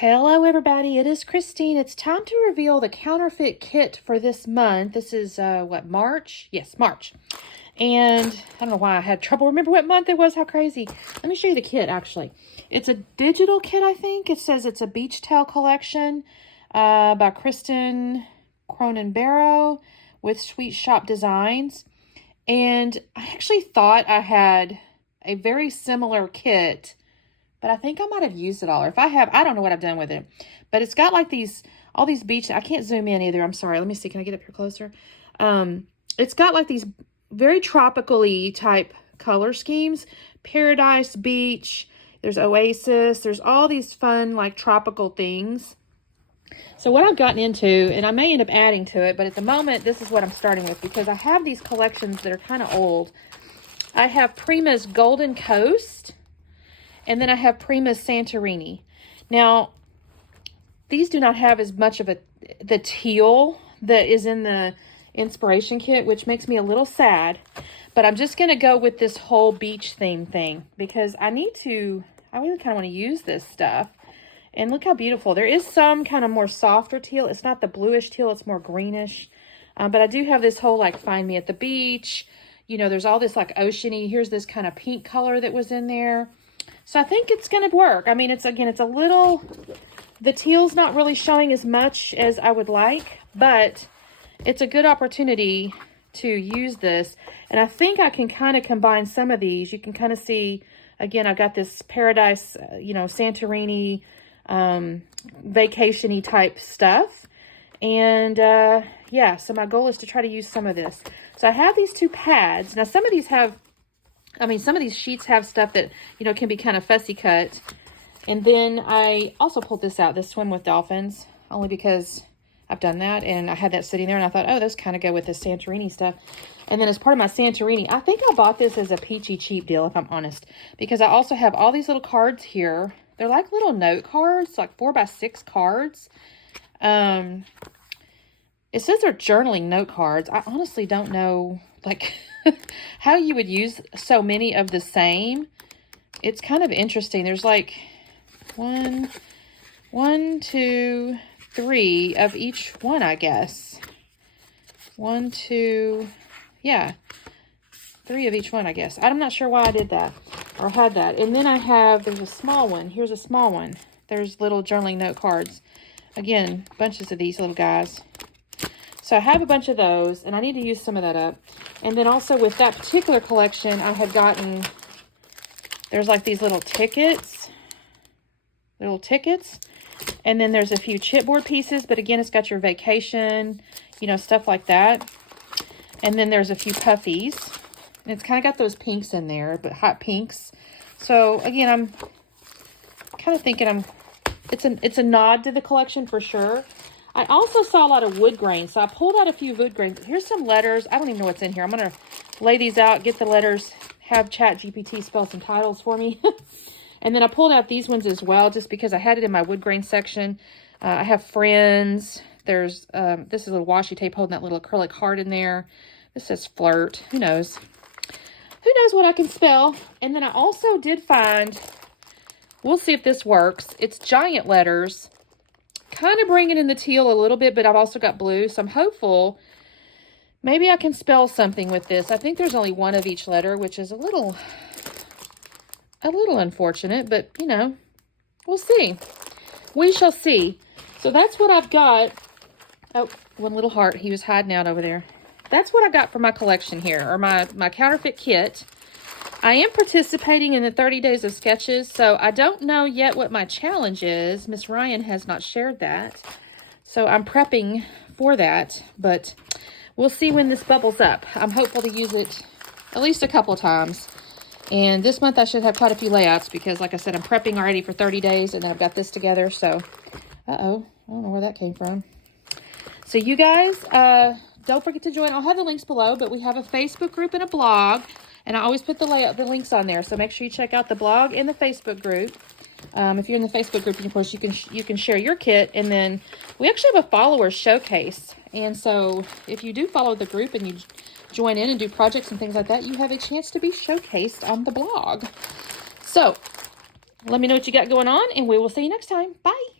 Hello everybody, it is Christine. It's time to reveal the counterfeit kit for this month. This is, what, March? Yes, March. And I don't know why I had trouble remember what month it was, how crazy. Let me show you the kit, actually. It's a digital kit, I think. It says it's a beach towel collection by Kristen Cronenbarrow with Sweet Shop Designs. And I actually thought I had a very similar kit, but I think I might have used it all. Or if I have, I don't know what I've done with it. But it's got like all these beach, I can't zoom in either. I'm sorry. Let me see. Can I get up here closer? It's got like these very tropical-y type color schemes. Paradise Beach. There's Oasis. There's all these fun like tropical things. So what I've gotten into, and I may end up adding to it, but at the moment, this is what I'm starting with because I have these collections that are kind of old. I have Prima's Golden Coast. And then I have Prima's Santorini. Now, these do not have as much of the teal that is in the inspiration kit, which makes me a little sad. But I'm just going to go with this whole beach theme thing because I really kind of want to use this stuff. And look how beautiful. There is some kind of more softer teal. It's not the bluish teal. It's more greenish. But I do have this whole like find me at the beach. You know, there's all this like oceany. Here's this kind of pink color that was in there. So I think it's going to work. I mean, it's a little, the teal's not really showing as much as I would like, but it's a good opportunity to use this. And I think I can kind of combine some of these. You can kind of see, again, I've got this Paradise, Santorini, vacation-y type stuff. And yeah, so my goal is to try to use some of this. So I have these two pads. Now, some of these sheets have stuff that, can be kind of fussy cut. And then I also pulled this out, this Swim with Dolphins, only because I've done that. And I had that sitting there and I thought, oh, those kind of go with the Santorini stuff. And then as part of my Santorini, I think I bought this as a peachy cheap deal, if I'm honest. Because I also have all these little cards here. They're like little note cards, like 4x6 cards. It says they're journaling note cards. I honestly don't know, like, how you would use so many of the same. It's kind of interesting. There's like one, two, three of each one, I guess. One, two, yeah. 3 of each one, I guess. I'm not sure why I did that or had that. And then there's a small one. Here's a small one. There's little journaling note cards. Again, bunches of these little guys. So I have a bunch of those, and I need to use some of that up. And then also with that particular collection, I had gotten, there's like these little tickets. And then there's a few chipboard pieces, but again, it's got your vacation, stuff like that. And then there's a few puffies. And it's kind of got those pinks in there, but hot pinks. So again, I'm kind of thinking it's a nod to the collection for sure. I also saw a lot of wood grain, so I pulled out a few wood grains. Here's some letters. I don't even know what's in here. I'm going to lay these out, get the letters, have ChatGPT spell some titles for me. And then I pulled out these ones as well, just because I had it in my wood grain section. I have friends. There's, this is a little washi tape holding that little acrylic heart in there. This says flirt. Who knows? Who knows what I can spell? And then I also did find, we'll see if this works. It's giant letters. Kind of bringing in the teal a little bit, but I've also got blue, so I'm hopeful maybe I can spell something with this. I think there's only one of each letter, which is a little unfortunate, but we'll see. We shall see. So that's what I've got. Oh, one little heart. He was hiding out over there. That's what I got for my collection here, or my counterfeit kit. I am participating in the 30 days of sketches, so I don't know yet what my challenge is. Miss Ryan has not shared that, so I'm prepping for that, but we'll see when this bubbles up. I'm hopeful to use it at least a couple times, and this month I should have quite a few layouts because, like I said, I'm prepping already for 30 days, and then I've got this together, so, uh-oh, I don't know where that came from. So you guys, don't forget to join. I'll have the links below, but we have a Facebook group and a blog. And I always put the links on there, so make sure you check out the blog and the Facebook group. If you're in the Facebook group, of course, you can share your kit. And then we actually have a follower showcase. And so if you do follow the group and you join in and do projects and things like that, you have a chance to be showcased on the blog. So let me know what you got going on, and we will see you next time. Bye.